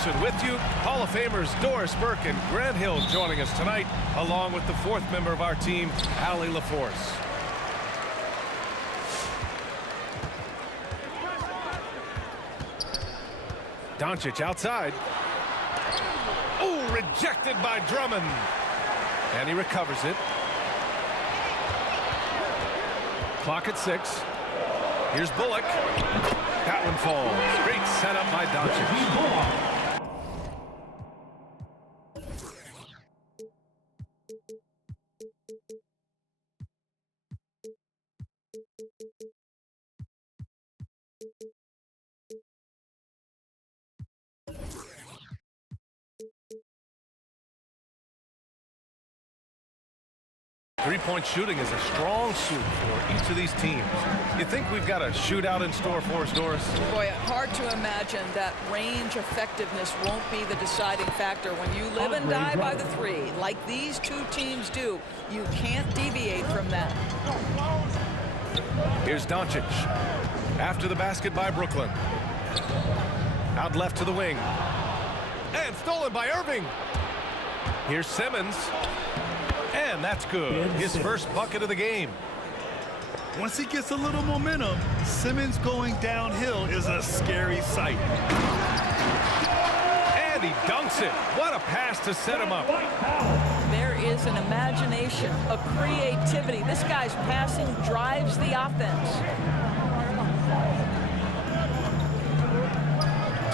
Peterson with you. Hall of Famers Doris Burke and Grant Hill joining us tonight, along with the fourth member of our team, Allie LaForce. Doncic outside. Oh, rejected by Drummond. And he recovers it. Clock at 6. Here's Bullock. That one falls. Great setup by Doncic. Three-point shooting is a strong suit for each of these teams. You think we've got a shootout in store for us, Doris? Boy, hard to imagine that range effectiveness won't be the deciding factor. When you live and die by the three, like these two teams do, you can't deviate from that. Here's Doncic. After the basket by Brooklyn. Out left to the wing. And stolen by Irving. Here's Simmons. And that's good. His first bucket of the game. Once he gets a little momentum, Simmons going downhill is a scary sight. And he dunks it. What a pass to set him up. There is an imagination, a creativity. This guy's passing drives the offense.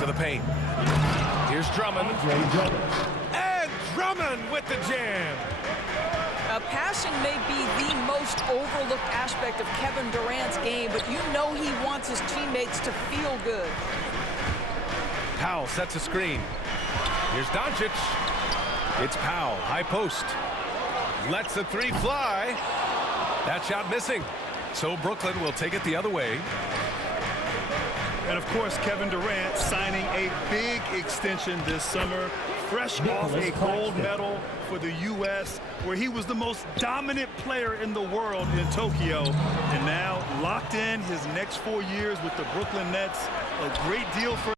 To the paint. Here's Drummond. And Drummond with the jam. Passing may be the most overlooked aspect of Kevin Durant's game, but you know he wants his teammates to feel good. Powell sets a screen. Here's Doncic. It's Powell, high post. Lets the three fly. That shot missing. So Brooklyn will take it the other way. And of course, Kevin Durant signing a big extension this summer, fresh off a gold medal for the U.S., where he was the most dominant player in the world in Tokyo, and now locked in his next 4 years with the Brooklyn Nets. A great deal for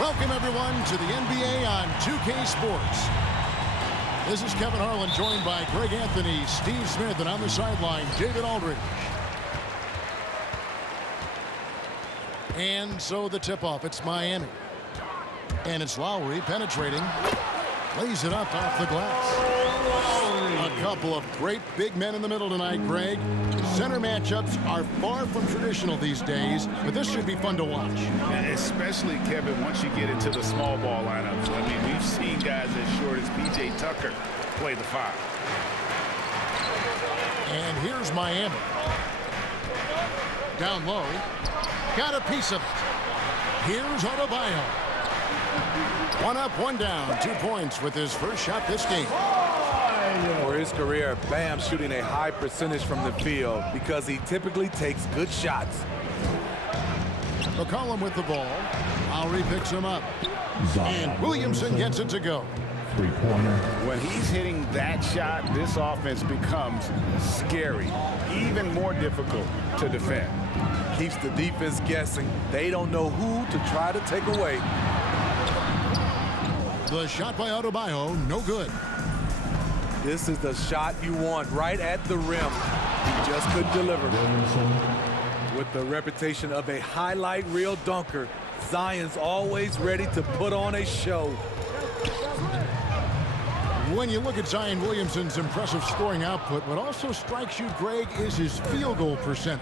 Welcome, everyone, to the NBA on 2K Sports. This is Kevin Harlan, joined by Greg Anthony, Steve Smith, and on the sideline, David Aldridge. And so the tip-off, it's Miami. And it's Lowry penetrating. Lays it up off the glass. A couple of great big men in the middle tonight, Greg. Center matchups are far from traditional these days, but this should be fun to watch. Especially, Kevin, once you get into the small ball lineups. I mean, we've seen guys as short as P.J. Tucker play the 5. And here's Miami. Down low. Got a piece of it. Here's Adebayo. One up, one down. 2 points with his first shot this game. For his career, Bam shooting a high percentage from the field because he typically takes good shots. McCollum with the ball. Lowry picks him up. And Williamson gets it to go. Three-pointer. When he's hitting that shot, this offense becomes scary, even more difficult to defend. Keeps the defense guessing. They don't know who to try to take away. The shot by Adebayo, no good. This is the shot you want right at the rim. He just couldn't deliver. With the reputation of a highlight reel dunker, Zion's always ready to put on a show. When you look at Zion Williamson's impressive scoring output, what also strikes you, Greg, is his field goal percentage.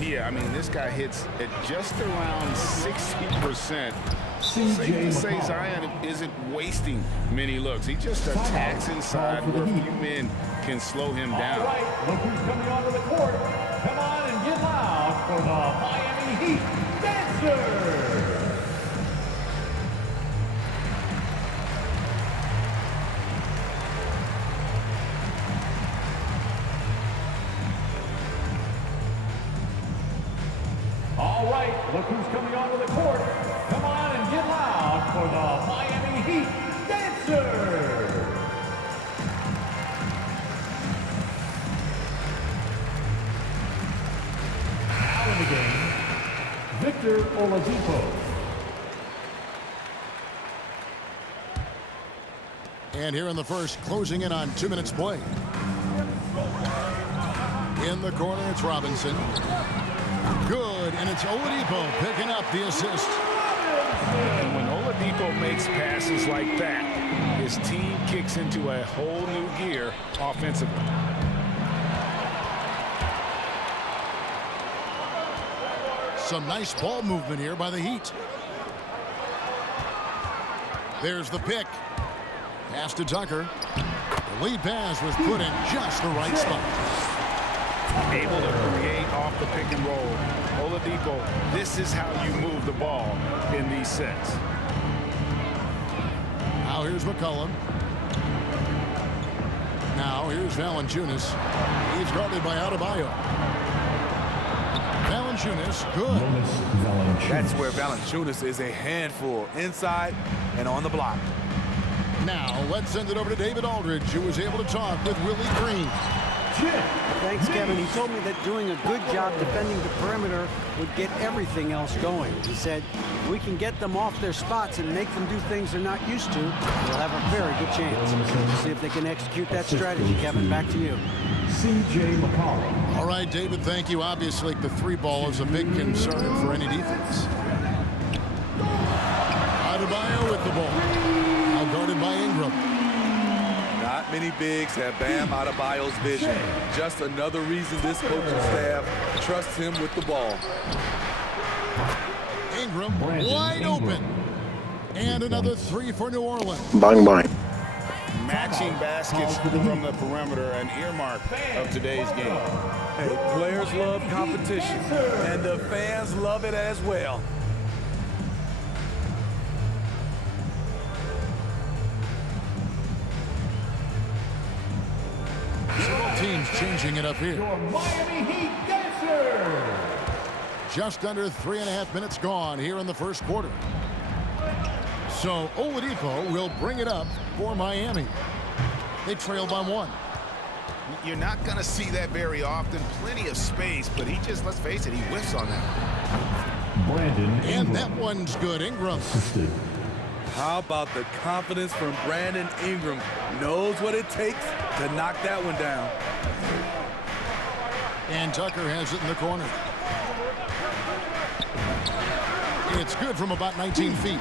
Yeah, I mean, this guy hits at just around 60%. Safe to say Zion isn't wasting many looks. He just attacks inside where few men can slow him down. All right, look who's coming onto the court. Come on and get loud for the Miami Heat Dancers. All right, look who's coming onto the court. Come on and get loud for the Miami Heat Dancers. Now in the game, Victor Oladipo. And here in the first, closing in on 2 minutes play. In the corner, it's Robinson. Good, and it's Oladipo picking up the assist. And when Oladipo makes passes like that, his team kicks into a whole new gear offensively. Some nice ball movement here by the Heat. There's the pick. Pass to Tucker. The lead pass was put in just the right spot. Able to create off the pick and roll. Oladipo, this is how you move the ball in these sets. Now here's McCollum. Now here's Valanciunas. He's guarded by Adebayo. Valanciunas, good. That's where Valanciunas is a handful, inside and on the block. Now let's send it over to David Aldridge, who was able to talk with Willie Green. Thanks, Kevin. He told me that doing a good job defending the perimeter would get everything else going. He said, we can get them off their spots and make them do things they're not used to, they'll have a very good chance. We'll see if they can execute that strategy. Kevin, back to you. C.J. McCollum. All right, David, thank you. Obviously, the three ball is a big concern for any defense. Adebayo with the ball. Now guarded by Ingram. Not many bigs have Bam Adebayo's vision. Just another reason this coaching staff trusts him with the ball. Ingram wide open. And another three for New Orleans. Bang, bang. Matching baskets from the perimeter, an earmark of today's game. Hey, players love competition, and the fans love it as well. Several teams changing it up here. Your Miami Heat Dancers. Just under 3.5 minutes gone here in the first quarter. So Oladipo will bring it up for Miami. They trail by 1. You're not going to see that very often. Plenty of space, but he just, let's face it, he whiffs on that. Brandon Ingram. And that one's good. Ingram. Assisted. How about the confidence from Brandon Ingram? Knows what it takes to knock that one down. And Tucker has it in the corner. It's good from about 19 feet.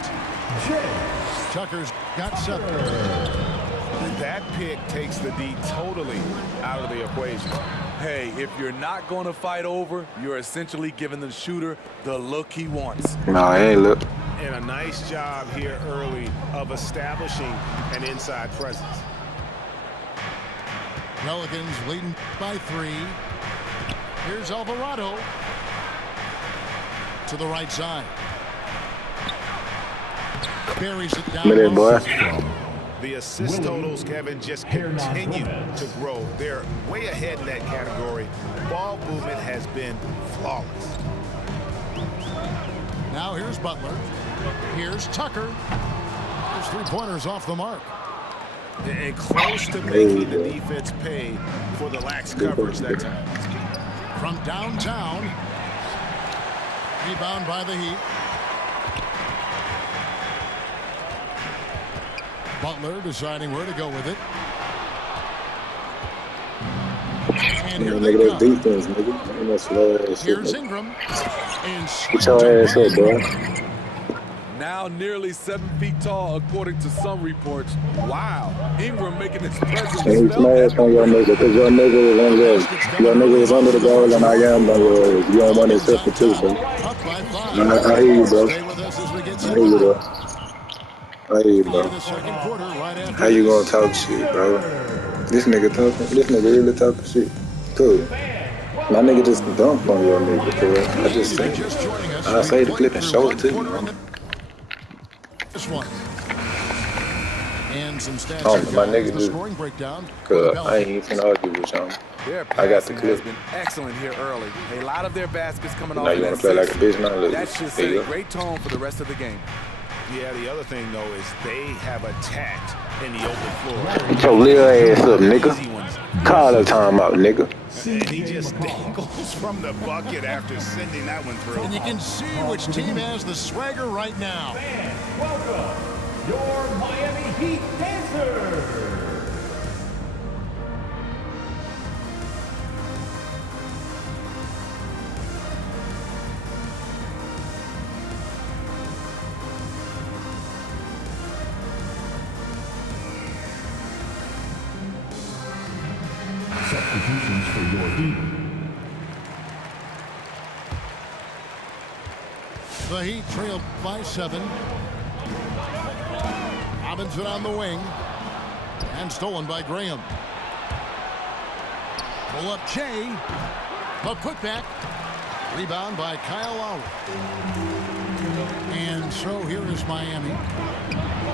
Tucker's got 7. That pick takes the D totally out of the equation. Hey, if you're not going to fight over, you're essentially giving the shooter the look he wants. Nah, he ain't look. And a nice job here early of establishing an inside presence. Pelicans leading by 3. Here's Alvarado. to the right side. Buries it down. Minute, boy. The assist totals, Kevin, just continue to grow. They're way ahead in that category. Ball movement has been flawless. Now here's Butler. Here's Tucker. There's 3-pointers off the mark. And close to making the defense pay for the lax coverage that time. From downtown. Rebound by the Heat. Butler deciding where to go with it. And here they Nigga, come. that's defense, nigga. That's slow ass shit, Here's nigga. Ingram. And Get your ass up, bro. Now nearly 7 feet tall, according to some reports. Wow, Ingram making his presence And he felt. smashed on your nigga, because your nigga was under the, your nigga was under the goal, and I am on yours. You don't want to accept it too, bro. up by 5. I hear you, bro. Stay with us as we get I set hear you, bro. up. I hear you, Into bro. the second quarter right after How you this. gonna talk shit, bro? This nigga talking. This nigga really talking shit. Cool. My nigga just dunked on your nigga, bro. I just said Just joining us, I say the we clip played and through show one it to you, quarter bro. in this one. And some stats. Oh, here, my guys. nigga The just- scoring breakdown. Cause I ain't even finna argue with y'all. Their I got the passing clip. has been excellent here early. A lot of their baskets coming off. Now you in wanna that play like a six. bitch now? Look, That should there set you a go. great tone for the rest of the game. Yeah, the other thing, though, is they have attacked in the open floor. Get your little ass up, nigga. Easy ones. Call the timeout, nigga. And he just dangles from the bucket after sending that one through. And you can see which team has the swagger right now. Welcome, your Miami Heat dancers. Substitutions for your Heat. The Heat trailed by 7. Robinson on the wing. And stolen by Graham. Pull up Jay. The putback. Rebound by Kyle Lowry. And so here is Miami.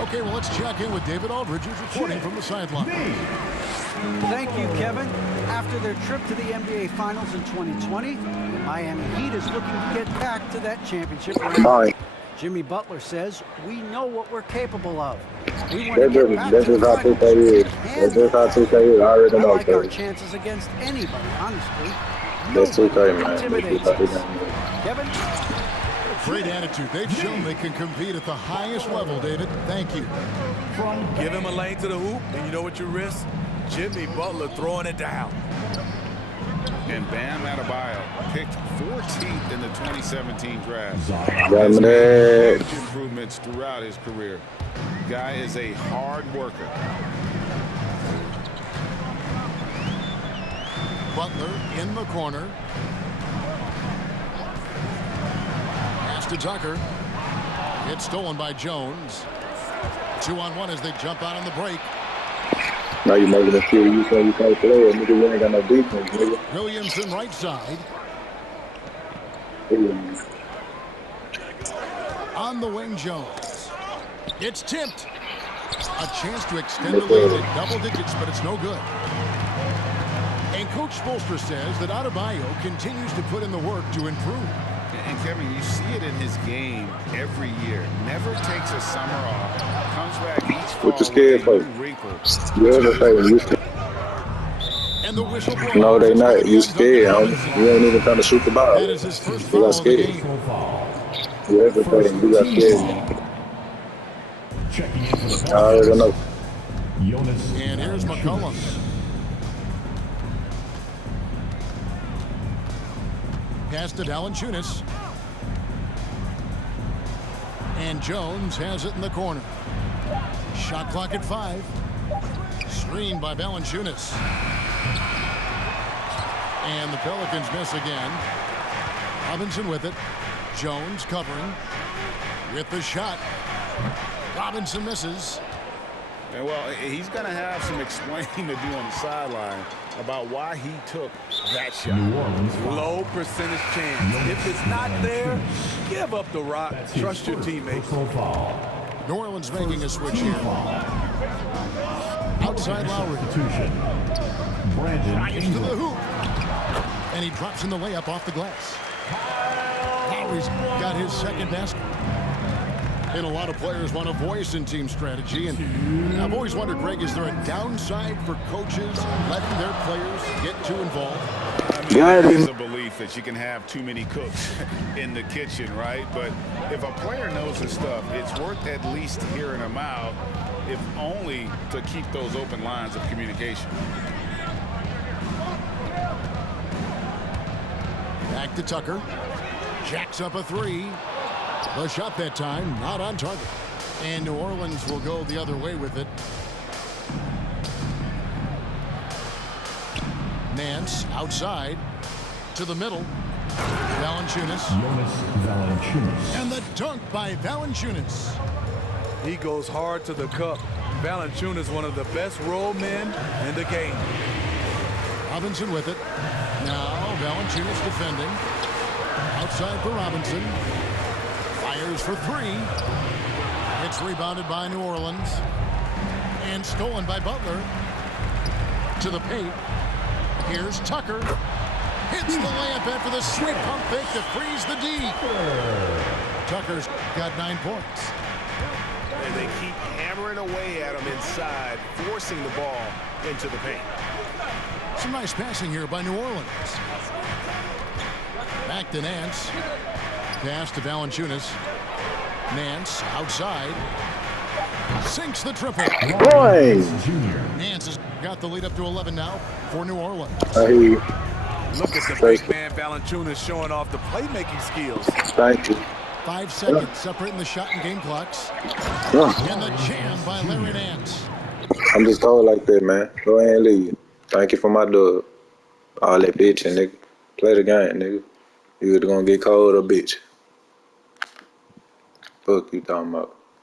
Okay, well, let's check in with David Aldridge, who's reporting from the sideline. Thank you, Kevin. After their trip to the NBA Finals in 2020, the Miami Heat is looking to get back to that championship round. Fine. Jimmy Butler says, we know what we're capable of. We want to That's get just, back that's to the just how finals. 2K is. And That's just how 2K is. I already I know, like our cuz. chances against anybody, honestly. That's 2K, man. Intimidates That's us. 2K. Kevin? Great attitude. They've shown they can compete at the highest level, David. Thank you. Give him a lane to the hoop, and you know what you risk? Jimmy Butler throwing it down. And Bam Adebayo picked 14th in the 2017 draft. Got me that. Huge improvements throughout his career. Guy is a hard worker. Butler in the corner. Pass to Tucker. It's stolen by Jones. 2-on-1 as they jump out on the break. Now you making a few. You say you can't play it. Nigga, you ain't got no defense, nigga. Williamson right side. On the wing, Jones. It's tipped. A chance to extend the lead to double digits, but it's no good. And Coach Spoelstra says that Adebayo continues to put in the work to improve. And Kevin, you see it in his game every year. Never takes a summer off. Comes back each fall What you scared with a for? new wrinkle. You ever say when you scared? And the whistle blows. No, they not. You scared, homie. You ain't even trying to shoot the ball. That is his first You foul got of the scared. game. You ever say you got scared? Checking in for the I already know. Jonas. And here's McCollum. Pass to Valanciunas. And Jones has it in the corner. Shot clock at 5. Screened by Valanciunas. And the Pelicans miss again. Robinson with it. Jones covering with the shot. Robinson misses. And well, he's going to have some explaining to do on the sideline about why he took that shot. Low percentage chance. If it's not there, give up the rock. Trust your teammates. New Orleans making a switch here. Outside Lowry. Drives to the hoop. And he drops in the layup off the glass. Lowry's got his second basket. And a lot of players want a voice in team strategy. And I've always wondered, Greg, is there a downside for coaches letting their players get too involved? There's a belief that you can have too many cooks in the kitchen, right? But if a player knows his stuff, it's worth at least hearing him out, if only to keep those open lines of communication. Back to Tucker. Jacks up a three. The shot that time, not on target. And New Orleans will go the other way with it. Nance outside to the middle. Valanciunas. And the dunk by Valanciunas. He goes hard to the cup. Valanciunas, one of the best roll men in the game. Robinson with it. Now Valanciunas defending. Outside for Robinson. Fires for three. It's rebounded by New Orleans. And stolen by Butler. To the paint. Here's Tucker. Hits the layup after the sweet pump fake to freeze the D. Tucker's got 9 points. And they keep hammering away at him inside, forcing the ball into the paint. Some nice passing here by New Orleans. Back to Nance. Pass to Valanciunas. Nance outside. Sinks the triple. Boy! Nance has got the lead up to 11 now for New Orleans. I hear you. Look at the big man Valanciunas showing off the playmaking skills. Thank you. 5 seconds separating the shot and game clocks. Yeah. And the jam by Larry Nance. I'm just told like that, man. Go ahead and leave. Thank you for my dub. All that bitching, nigga. Play the game, nigga. You either gonna get cold or bitch. Fuck you talking about.